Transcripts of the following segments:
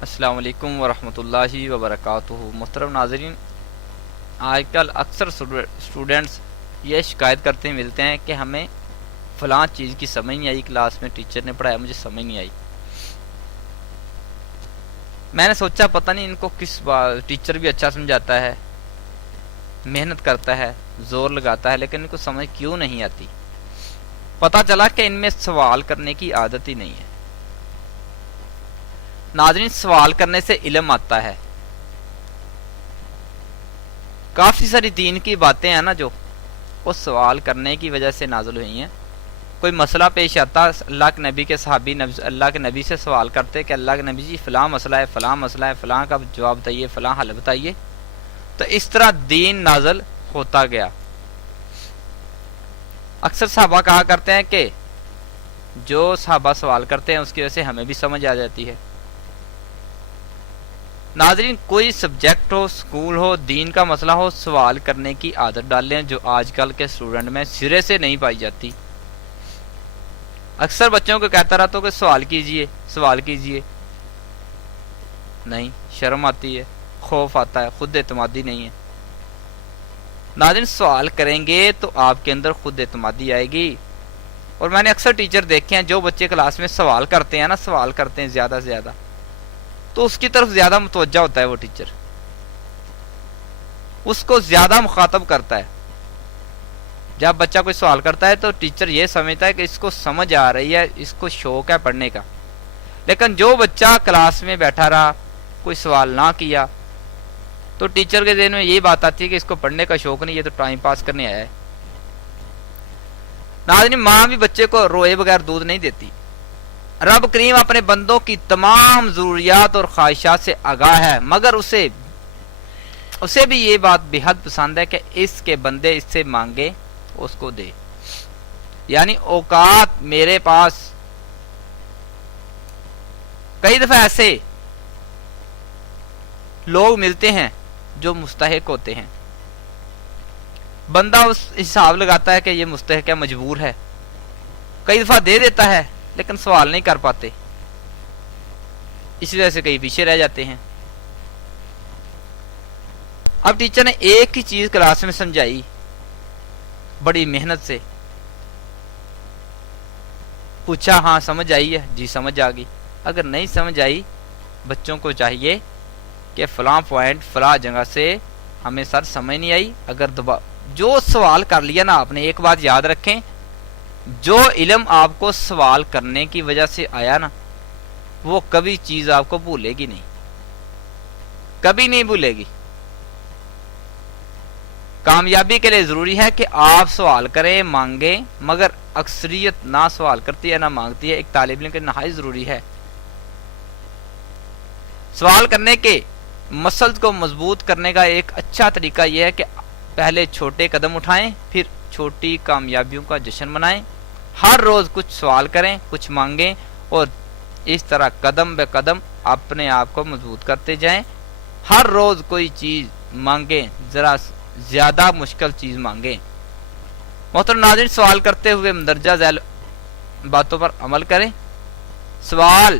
السلام علیکم ورحمۃ اللہ وبرکاتہ۔ محترم ناظرین، آج کل اکثر اسٹوڈنٹس یہ شکایت کرتے ملتے ہیں کہ ہمیں فلاں چیز کی سمجھ نہیں آئی، کلاس میں ٹیچر نے پڑھایا مجھے سمجھ نہیں آئی۔ میں نے سوچا پتہ نہیں ان کو کس بات، ٹیچر بھی اچھا سمجھاتا ہے، محنت کرتا ہے، زور لگاتا ہے، لیکن ان کو سمجھ کیوں نہیں آتی۔ پتہ چلا کہ ان میں سوال کرنے کی عادت ہی نہیں ہے۔ ناظرین، سوال کرنے سے علم آتا ہے۔ کافی ساری دین کی باتیں ہیں نا جو وہ سوال کرنے کی وجہ سے نازل ہوئی ہیں۔ کوئی مسئلہ پیش آتا، اللہ کے نبی کے صحابی اللہ کے نبی سے سوال کرتے کہ اللہ کے نبی جی فلاں مسئلہ ہے، فلاں مسئلہ ہے، فلاں کا جواب بتائیے، فلاں حل بتائیے۔ تو اس طرح دین نازل ہوتا گیا۔ اکثر صحابہ کہا کرتے ہیں کہ جو صحابہ سوال کرتے ہیں اس کی وجہ سے ہمیں بھی سمجھ آ جاتی ہے۔ ناظرین، کوئی سبجیکٹ ہو، سکول ہو، دین کا مسئلہ ہو، سوال کرنے کی عادت ڈال لیں جو آج کل کے اسٹوڈنٹ میں سرے سے نہیں پائی جاتی۔ اکثر بچوں کو کہتا رہتا ہوں کہ سوال کیجئے، سوال کیجئے، نہیں، شرم آتی ہے، خوف آتا ہے، خود اعتمادی نہیں ہے۔ ناظرین، سوال کریں گے تو آپ کے اندر خود اعتمادی آئے گی۔ اور میں نے اکثر ٹیچر دیکھے ہیں جو بچے کلاس میں سوال کرتے ہیں نا، سوال کرتے ہیں زیادہ سے زیادہ، تو اس کی طرف زیادہ متوجہ ہوتا ہے وہ ٹیچر، اس کو زیادہ مخاطب کرتا ہے۔ جب بچہ کوئی سوال کرتا ہے تو ٹیچر یہ سمجھتا ہے کہ اس کو سمجھ آ رہی ہے، اس کو شوق ہے پڑھنے کا۔ لیکن جو بچہ کلاس میں بیٹھا رہا، کوئی سوال نہ کیا، تو ٹیچر کے ذہن میں یہی بات آتی ہے کہ اس کو پڑھنے کا شوق نہیں، یہ تو ٹائم پاس کرنے آیا ہے۔ ناظرین، ماں بھی بچے کو روئے بغیر دودھ نہیں دیتی۔ رب کریم اپنے بندوں کی تمام ضروریات اور خواہشات سے آگاہ ہے، مگر اسے بھی یہ بات بے حد پسند ہے کہ اس کے بندے اس سے مانگے اس کو دے۔ یعنی اوقات میرے پاس کئی دفعہ ایسے لوگ ملتے ہیں جو مستحق ہوتے ہیں، بندہ اس حساب لگاتا ہے کہ یہ مستحق ہے، مجبور ہے، کئی دفعہ دے دیتا ہے لیکن سوال نہیں کر پاتے، اس وجہ سے کئی پیچھے رہ جاتے ہیں۔ اب ٹیچر نے ایک ہی چیز کلاس میں سمجھائی بڑی محنت سے، پوچھا ہاں سمجھ آئی ہے، جی سمجھ آ گئی۔ اگر نہیں سمجھ آئی، بچوں کو چاہیے کہ فلاں پوائنٹ فلاں جگہ سے ہمیں سر سمجھ نہیں آئی، اگر جو سوال کر لیا نا آپ نے، ایک بات یاد رکھیں، جو علم آپ کو سوال کرنے کی وجہ سے آیا نا، وہ کبھی چیز آپ کو بھولے گی نہیں، کبھی نہیں بھولے گی۔ کامیابی کے لیے ضروری ہے کہ آپ سوال کریں، مانگیں، مگر اکثریت نہ سوال کرتی ہے نہ مانگتی ہے۔ ایک طالب علم کے نہایت ضروری ہے۔ سوال کرنے کے مسلس کو مضبوط کرنے کا ایک اچھا طریقہ یہ ہے کہ پہلے چھوٹے قدم اٹھائیں، پھر چھوٹی کامیابیوں کا جشن منائیں۔ ہر روز کچھ سوال کریں، کچھ مانگیں، اور اس طرح قدم بے قدم اپنے آپ کو مضبوط کرتے جائیں۔ ہر روز کوئی چیز مانگیں، ذرا زیادہ مشکل چیز مانگیں۔ محترم ناظرین، سوال کرتے ہوئے مندرجہ ذیل باتوں پر عمل کریں۔ سوال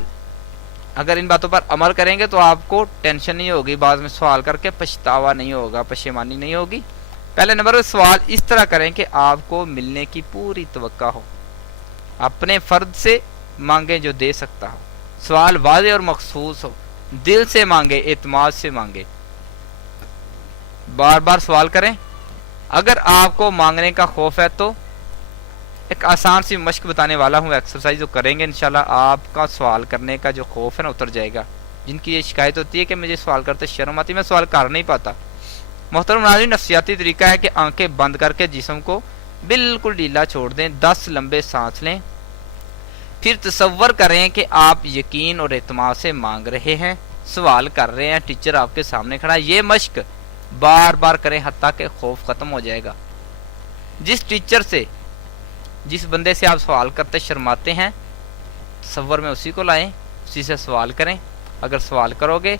اگر ان باتوں پر عمل کریں گے تو آپ کو ٹینشن نہیں ہوگی، بعد میں سوال کر کے پچھتاوا نہیں ہوگا، پشیمانی نہیں ہوگی۔ پہلے نمبر پر سوال اس طرح کریں کہ آپ کو ملنے کی پوری توقع ہو، اپنے فرد سے مانگیں جو دے سکتا ہو، سوال واضح اور مخصوص ہو، دل سے مانگے، اعتماد سے مانگے، بار بار سوال کریں۔ اگر آپ کو مانگنے کا خوف ہے تو ایک آسان سی مشق بتانے والا ہوں، ایکسرسائز جو کریں گے انشاءاللہ آپ کا سوال کرنے کا جو خوف ہے نا اتر جائے گا۔ جن کی یہ شکایت ہوتی ہے کہ مجھے سوال کرتے شرم آتی، میں سوال کر نہیں پاتا، محترم ناظرین، نفسیاتی طریقہ ہے کہ آنکھیں بند کر کے جسم کو بالکل ڈھیلا چھوڑ دیں، 10 لمبے سانس لیں، پھر تصور کریں کہ آپ یقین اور اعتماد سے مانگ رہے ہیں، سوال کر رہے ہیں، ٹیچر آپ کے سامنے کھڑا ہے۔ یہ مشق بار بار کریں حتیٰ کہ خوف ختم ہو جائے گا۔ جس ٹیچر سے، جس بندے سے آپ سوال کرتے شرماتے ہیں، تصور میں اسی کو لائیں، اسی سے سوال کریں۔ اگر سوال کرو گے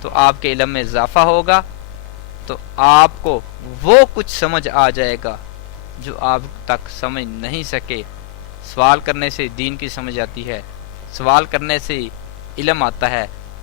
تو آپ کے علم میں اضافہ ہوگا، تو آپ کو وہ کچھ سمجھ آ جائے گا جو آپ تک سمجھ نہیں سکے۔ سوال کرنے سے دین کی سمجھ آتی ہے، سوال کرنے سے علم آتا ہے،